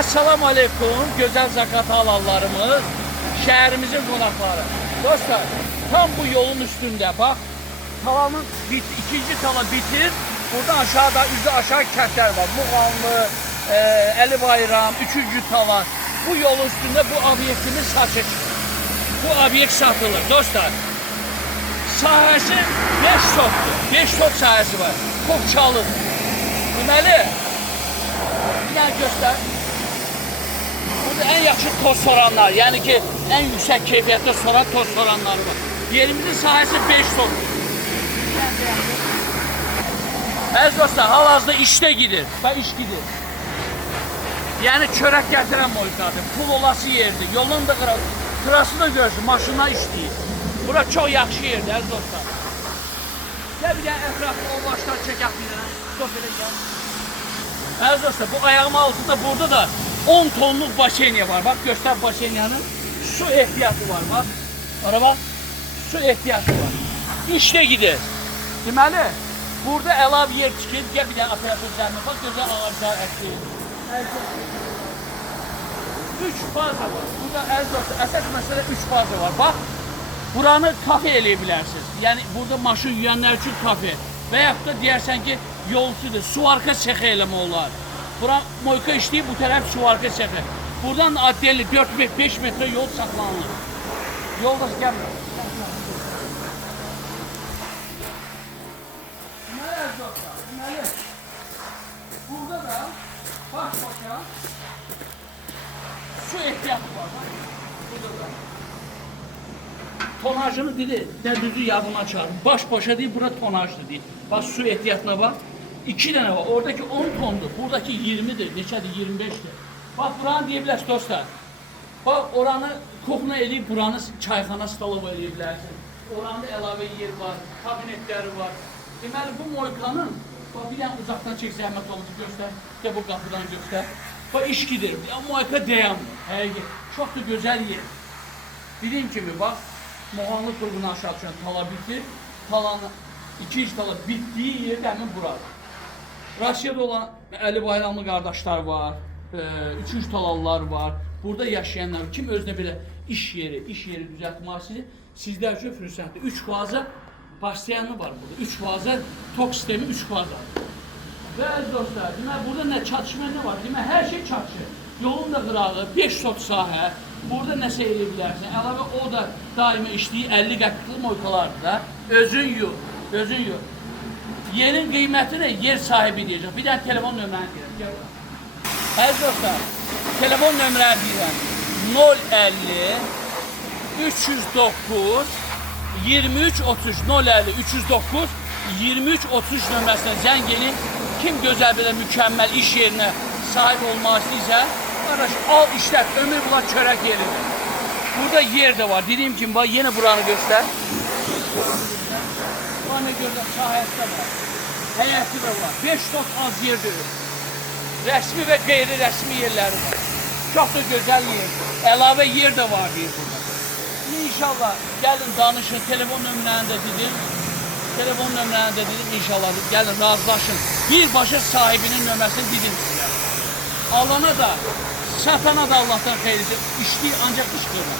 Assalamu aleykum, gözəl zakat alanlarımız, şəhərimizin qonaqları. Dostlar, tam bu yolun üstündə, bax, talanın ikinci tala bitir, buradan aşağıda, üzü aşağı kəndlər var. Muğanlı, Əli Bayram, üçüncü tala. Bu yolun üstündə bu obyektimiz satış. Bu obyekt satılır, dostlar. Sahəsi 5 sotdur, 5 sot sahəsi var, Kokçalı. Deməli, bir dənə göstər. Burada en yaxşı toz soranlar, yani ki en yüksek keyfiyette soran toz soranları var. Yerimizin sahəsi 5 sotdur. Əziz dostlar, hal-hazırda işdə gidir, bak iş gidir. Yani çörək gətirən moykadır, pul olası yerdir, yolun da kırası da görsün, maşınlar işləyir. Bura çox yaxşı yerdir, əziz dostlar. Gəl bir dənə ətrafı o başdan çəkək bir dənə, stop elə gəl. Əziz dostlar, bu ayağım altında burada da 10 tonluk başenya var. Bak göster başenyanın. Su ehtiyatı var bak. Araba su ehtiyatı var. İşte gider. Deməli, burada əlavə yer tikir. Gəl bir dənə operasyon üzərində. Bak gözəl ağaclar əkdir. 3 baza var. Burada əziz dostlar, əsas məsələ 3 baza var. Bak, buranı kafe eləyə bilərsiniz. Yəni burada maşın yuyənlər üçün kafe. Və yaxud da deyərsən ki, yolsudur. Suvarka çexə eləmə olar. Bura moyka işləyib, bu tərəf suvarka çexə. Buradan adeli 4-5 metre yol saxlanılır. Yoldaş gəlmir. Deməli, əziz dostlar, deməli, burada da baş-başa su ehtiyatı var. Burada da. Tonajını dedi, ne düzü yadıma çağırın. Baş-başa deyil, bura tonajlı deyil. Bak su ehtiyatına bak. 2 tane var. Oradaki 10 tondur. Buradaki 20'dir. Neçədir? 25'dir. Bak buranı deyirsiniz dostlar. Bak oranı kokuna eləyib buranı çayxana stolov eləyiblərsin. Oranda əlavə yer var, kabinetləri var. Deməli bu moykanın, bak bir dənə uzaqdan çək zəhmət olmuş göstər. Gəl bu qapıdan göstər. Bak iş gidir. Ya moyka dayanmır. Həqiqət. Çox da gözəl yer. Dediğim kimi bak, Muğanlı qurğunu aşağı düşən tala bitir. Talanın ikinci tala bitdiyi yer həmin buradır. Rusiyada olan Əli Bayramlı qardaşlar var, üçüncü talalılar var. Burada yaşayanlar, kim özünə belə iş yeri düzəltməsi sizlər üçün fürsətdir. 3 faza başlayanı var burada. 3 faza tok sistemi 3 fazadır. Və əziz dostlar, demək burada nə çatışma nə var? Demək hər şey çatışır. Yolun da qırağı, 5 sot sahə, burada nəsə eləyə bilərsən. Əlavə o da daimi işləyir, 50 qəpikli moykalardır da. Özün yu. Yerin kıymetini yer sahibi diyecek. Bir tane telefon nömrəni deyirəm. Əziz dostlar, telefon nömrəni deyirəm. 050 309 23 33 050 309 23 33 nömrəsinə zəng edin. Kim gözəl belə mükəmməl iş yerinə sahib olmaq istəyirsə, qardaş al işlət, ömür bula çörək yeridir. Burada yer de var. Dediğim gibi bak yine buranı göster. Bana gördüm sahəsi var. Həyəti de var. 5 tot az yer deyil. Rəsmi və qeyri-rəsmi yerləri var. Çox da gözəl yerdir. Əlavə yer de var deyir burada. İnşallah gəlin danışın. Telefon nömrəni də dedim. İnşallah gəlin razılaşın. Birbaşa sahibinin nömrəsini dedim sizə. Alana da, satana da Allah'tan xeyridir. İşləyir ancaq qışqırma.